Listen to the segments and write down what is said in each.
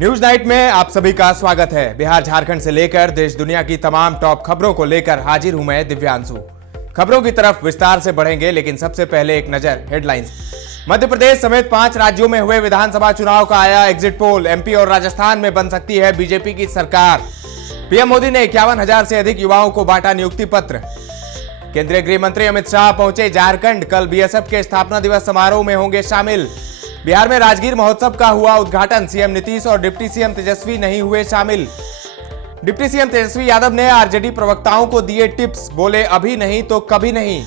News night में आप सभी का स्वागत है। बिहार झारखंड से लेकर देश दुनिया की तमाम टॉप खबरों को लेकर हाजिर हूं मैं दिव्यांशु। खबरों की तरफ विस्तार से बढ़ेंगे, लेकिन सबसे पहले एक नजर हेडलाइंस। मध्य प्रदेश समेत 5 राज्यों में हुए विधानसभा चुनाव का आया एग्जिट पोल। एमपी और राजस्थान में बन सकती है बीजेपी की सरकार। पीएम मोदी ने 51,000 से अधिक युवाओं को बांटा नियुक्ति पत्र। केंद्रीय गृह मंत्री अमित शाह पहुंचे झारखंड। कल बीएसएफ के स्थापना दिवस समारोह में होंगे शामिल। बिहार में राजगीर महोत्सव का हुआ उद्घाटन। सीएम नीतीश और डिप्टी सीएम तेजस्वी नहीं हुए शामिल। डिप्टी सीएम तेजस्वी यादव ने आरजेडी प्रवक्ताओं को दिए टिप्स, बोले अभी नहीं तो कभी नहीं।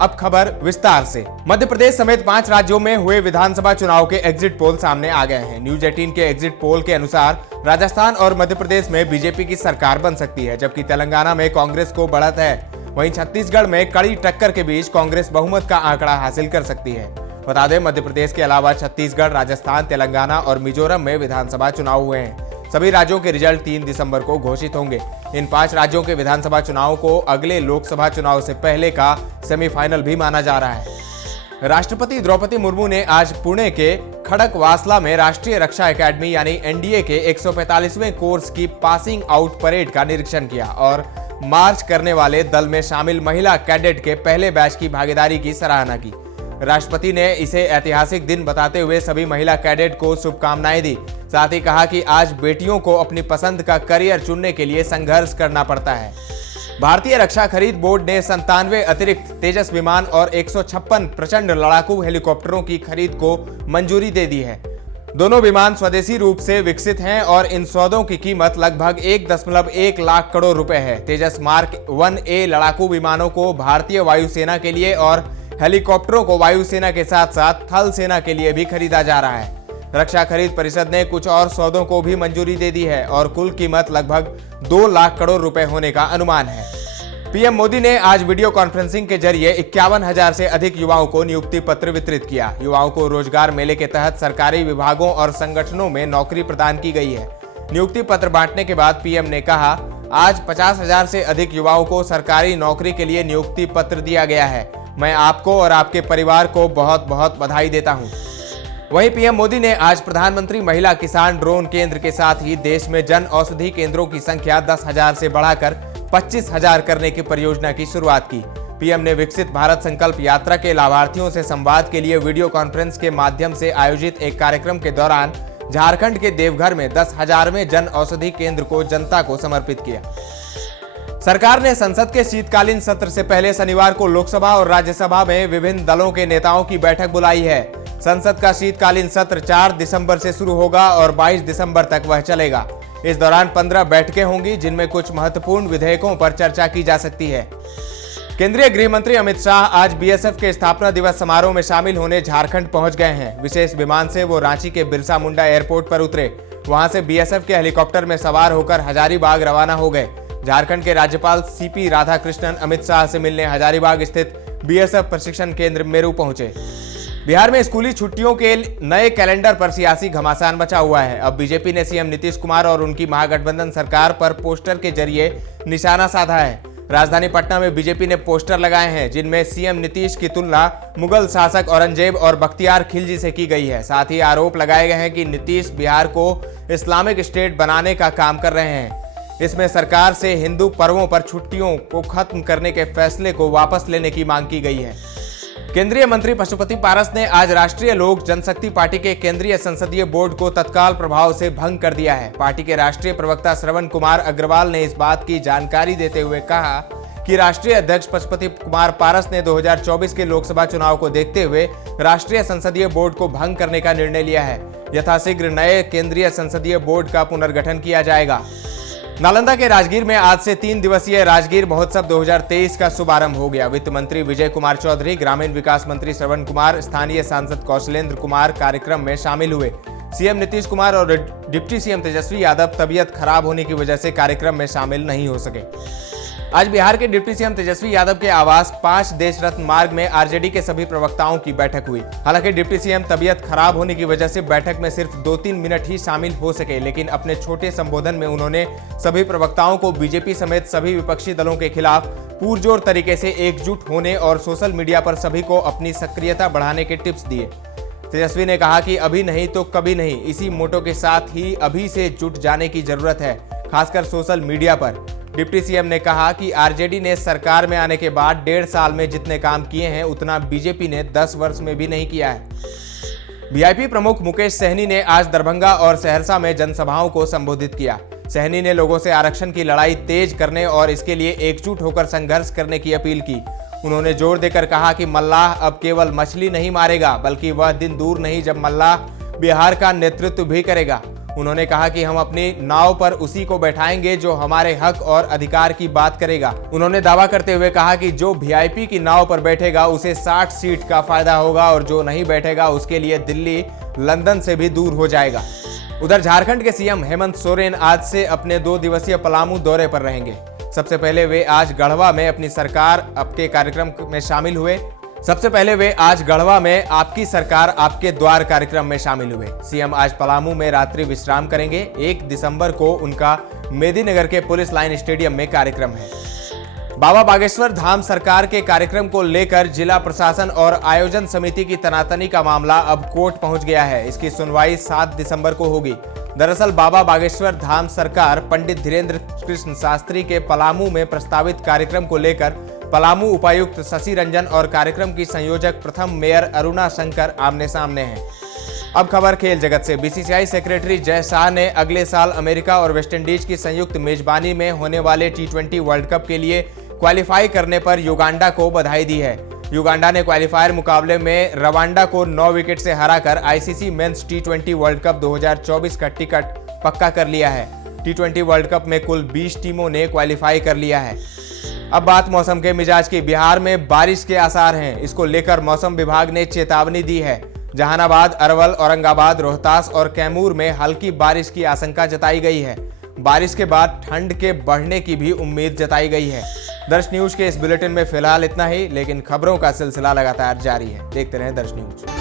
अब खबर विस्तार से। मध्य प्रदेश समेत 5 राज्यों में हुए विधानसभा चुनाव के एग्जिट पोल सामने आ गए हैं। न्यूज 18 के एग्जिट पोल के अनुसार राजस्थान और मध्य प्रदेश में बीजेपी की सरकार बन सकती है, जबकि तेलंगाना में कांग्रेस को बढ़त है। वहीं छत्तीसगढ़ में कड़ी टक्कर के बीच कांग्रेस बहुमत का आंकड़ा हासिल कर सकती है। बता दें, मध्य प्रदेश के अलावा छत्तीसगढ़, राजस्थान, तेलंगाना और मिजोरम में विधानसभा चुनाव हुए हैं। सभी राज्यों के रिजल्ट 3 दिसंबर को घोषित होंगे। इन 5 राज्यों के विधानसभा चुनाव को अगले लोकसभा चुनाव से पहले का सेमीफाइनल भी माना जा रहा है। राष्ट्रपति द्रौपदी मुर्मू ने आज पुणे के खड़कवासला में राष्ट्रीय रक्षा एकेडमी यानी एनडीए के 145वें कोर्स की पासिंग आउट परेड का निरीक्षण किया और मार्च करने वाले दल में शामिल महिला कैडेट के पहले बैच की भागीदारी की सराहना की। राष्ट्रपति ने इसे ऐतिहासिक दिन बताते हुए सभी महिला कैडेट को शुभकामनाएं दी। साथ ही कहा कि आज बेटियों को अपनी पसंद का करियर चुनने के लिए संघर्ष करना पड़ता है। भारतीय रक्षा खरीद बोर्ड ने 97 अतिरिक्त तेजस विमान और 156 प्रचंड लड़ाकू हेलीकॉप्टरों की खरीद को मंजूरी दे दी है। दोनों विमान स्वदेशी रूप से विकसित हैं और इन सौदों की कीमत लगभग 1.1 लाख करोड़ रुपए है। तेजस मार्क 1A लड़ाकू विमानों को भारतीय वायुसेना के लिए और हेलीकॉप्टरों को वायुसेना के साथ साथ थल सेना के लिए भी खरीदा जा रहा है। रक्षा खरीद परिषद ने कुछ और सौदों को भी मंजूरी दे दी है और कुल कीमत लगभग 2 लाख करोड़ रुपए होने का अनुमान है। पीएम मोदी ने आज वीडियो कॉन्फ्रेंसिंग के जरिए 51,000 से अधिक युवाओं को नियुक्ति पत्र वितरित किया। युवाओं को रोजगार मेले के तहत सरकारी विभागों और संगठनों में नौकरी प्रदान की गई है। नियुक्ति पत्र बांटने के बाद पीएम ने कहा, आज 50,000 से अधिक युवाओं को सरकारी नौकरी के लिए नियुक्ति पत्र दिया गया है। मैं आपको और आपके परिवार को बहुत बहुत बधाई देता हूं। वहीं पीएम मोदी ने आज प्रधानमंत्री महिला किसान ड्रोन केंद्र के साथ ही देश में जन औषधि केंद्रों की संख्या 10,000 से बढ़ाकर 25,000 करने की परियोजना की शुरुआत की। पीएम ने विकसित भारत संकल्प यात्रा के लाभार्थियों से संवाद के लिए वीडियो कॉन्फ्रेंस के माध्यम से आयोजित एक कार्यक्रम के दौरान झारखंड के देवघर में 10,000वें जन औषधि केंद्र को जनता को समर्पित किया। सरकार ने संसद के शीतकालीन सत्र से पहले शनिवार को लोकसभा और राज्यसभा में विभिन्न दलों के नेताओं की बैठक बुलाई है। संसद का शीतकालीन सत्र 4 दिसंबर से शुरू होगा और 22 दिसंबर तक वह चलेगा। इस दौरान 15 बैठकें होंगी, जिनमें कुछ महत्वपूर्ण विधेयकों पर चर्चा की जा सकती है। केंद्रीय गृह मंत्री अमित शाह आज बीएसएफ के स्थापना दिवस समारोह में शामिल होने झारखंड पहुंच गए हैं। विशेष विमान से वो रांची के बिरसा मुंडा एयरपोर्ट पर उतरे। वहां से बीएसएफ के हेलीकॉप्टर में सवार होकर हजारीबाग रवाना हो गए। झारखंड के राज्यपाल सीपी राधाकृष्णन अमित शाह से मिलने हजारीबाग स्थित बीएसएफ प्रशिक्षण केंद्र मेरू पहुंचे। बिहार में स्कूली छुट्टियों के नए कैलेंडर पर सियासी घमासान मचा हुआ है। अब बीजेपी ने सीएम नीतीश कुमार और उनकी महागठबंधन सरकार पर पोस्टर के जरिए निशाना साधा है। राजधानी पटना में बीजेपी ने पोस्टर लगाए हैं, जिनमें सीएम नीतीश की तुलना मुगल शासक औरंगजेब और बख्तियार खिलजी से की गई है। साथ ही आरोप लगाए गए हैं कि नीतीश बिहार को इस्लामिक स्टेट बनाने का काम कर रहे हैं। इसमें सरकार से हिंदू पर्वों पर छुट्टियों को खत्म करने के फैसले को वापस लेने की मांग की गई है। केंद्रीय मंत्री पशुपति पारस ने आज राष्ट्रीय लोक जनशक्ति पार्टी के केंद्रीय संसदीय बोर्ड को तत्काल प्रभाव से भंग कर दिया है। पार्टी के राष्ट्रीय प्रवक्ता श्रवण कुमार अग्रवाल ने इस बात की जानकारी देते हुए कहा कि राष्ट्रीय अध्यक्ष पशुपति कुमार पारस ने 2024 के लोकसभा चुनाव को देखते हुए राष्ट्रीय संसदीय बोर्ड को भंग करने का निर्णय लिया है। यथाशीघ्र नए केंद्रीय संसदीय बोर्ड का पुनर्गठन किया जाएगा। नालंदा के राजगीर में आज से 3 दिवसीय राजगीर महोत्सव 2023 का शुभारंभ हो गया। वित्त मंत्री विजय कुमार चौधरी, ग्रामीण विकास मंत्री श्रवण कुमार, स्थानीय सांसद कौशलेंद्र कुमार कार्यक्रम में शामिल हुए। सीएम नीतीश कुमार और डिप्टी सीएम तेजस्वी यादव तबीयत खराब होने की वजह से कार्यक्रम में शामिल नहीं हो सके। आज बिहार के डिप्टी सीएम तेजस्वी यादव के आवास 5 देश रत्न मार्ग में आरजेडी के सभी प्रवक्ताओं की बैठक हुई। हालांकि डिप्टी सीएम तबीयत खराब होने की वजह से बैठक में सिर्फ 2-3 मिनट ही शामिल हो सके, लेकिन अपने छोटे संबोधन में उन्होंने सभी प्रवक्ताओं को बीजेपी समेत सभी विपक्षी दलों के खिलाफ पुरजोर तरीके से एकजुट होने और सोशल मीडिया पर सभी को अपनी सक्रियता बढ़ाने के टिप्स दिए। तेजस्वी ने कहा कि अभी नहीं तो कभी नहीं, इसी मोटो के साथ ही अभी से जुट जाने की जरूरत है, खासकर सोशल मीडिया पर। डिप्टी सीएम ने कहा कि आरजेडी ने सरकार में आने के बाद 1.5 साल में जितने काम किए हैं उतना बीजेपी ने 10 वर्ष में भी नहीं किया है। वीआईपी प्रमुख मुकेश सहनी ने आज दरभंगा और सहरसा में जनसभाओं को संबोधित किया। सहनी ने लोगों से आरक्षण की लड़ाई तेज करने और इसके लिए एकजुट होकर संघर्ष करने की अपील की। उन्होंने जोर देकर कहा कि मल्लाह अब केवल मछली नहीं मारेगा, बल्कि वह दिन दूर नहीं जब मल्लाह बिहार का नेतृत्व भी करेगा। उन्होंने कहा कि हम अपनी नाव पर उसी को बैठाएंगे जो हमारे हक और अधिकार की बात करेगा। उन्होंने दावा करते हुए कहा कि जो वीआईपी की नाव पर बैठेगा उसे 60 सीट का फायदा होगा और जो नहीं बैठेगा उसके लिए दिल्ली लंदन से भी दूर हो जाएगा। उधर झारखंड के सीएम हेमंत सोरेन आज से अपने 2 दिवसीय पलामू दौरे पर रहेंगे। सबसे पहले वे आज गढ़वा में अपनी सरकार आपके कार्यक्रम में शामिल हुए। आपकी सरकार आपके द्वार कार्यक्रम में शामिल हुए। सीएम आज पलामू में रात्रि विश्राम करेंगे। 1 दिसंबर को उनका मेदिनीनगर के पुलिस लाइन स्टेडियम में कार्यक्रम है। बाबा बागेश्वर धाम सरकार के कार्यक्रम को लेकर जिला प्रशासन और आयोजन समिति की तनातनी का मामला अब कोर्ट पहुंच गया है। इसकी सुनवाई 7 दिसंबर को होगी। दरअसल बाबा बागेश्वर धाम सरकार पंडित धीरेन्द्र कृष्ण शास्त्री के पलामू में प्रस्तावित कार्यक्रम को लेकर पलामू उपायुक्त शशि रंजन और कार्यक्रम की संयोजक प्रथम मेयर अरुणा शंकर आमने सामने हैं। अब खबर खेल जगत से। बीसीसीआई सेक्रेटरी जय शाह ने अगले साल अमेरिका और वेस्टइंडीज की संयुक्त मेजबानी में होने वाले T20 वर्ल्ड कप के लिए क्वालिफाई करने पर युगांडा को बधाई दी है। युगांडा ने क्वालिफायर मुकाबले में रवांडा को 9 विकेट से हराकर ICC men's T20 world cup 2024 का टिकट पक्का कर लिया है। T20 वर्ल्ड कप में कुल 20 टीमों ने क्वालिफाई कर लिया है। अब बात मौसम के मिजाज की। बिहार में बारिश के आसार हैं। इसको लेकर मौसम विभाग ने चेतावनी दी है। जहानाबाद, अरवल, औरंगाबाद, रोहतास और कैमूर में हल्की बारिश की आशंका जताई गई है। बारिश के बाद ठंड के बढ़ने की भी उम्मीद जताई गई है। दर्श न्यूज के इस बुलेटिन में फिलहाल इतना ही, लेकिन खबरों का सिलसिला लगातार जारी है। देखते रहें दर्श न्यूज।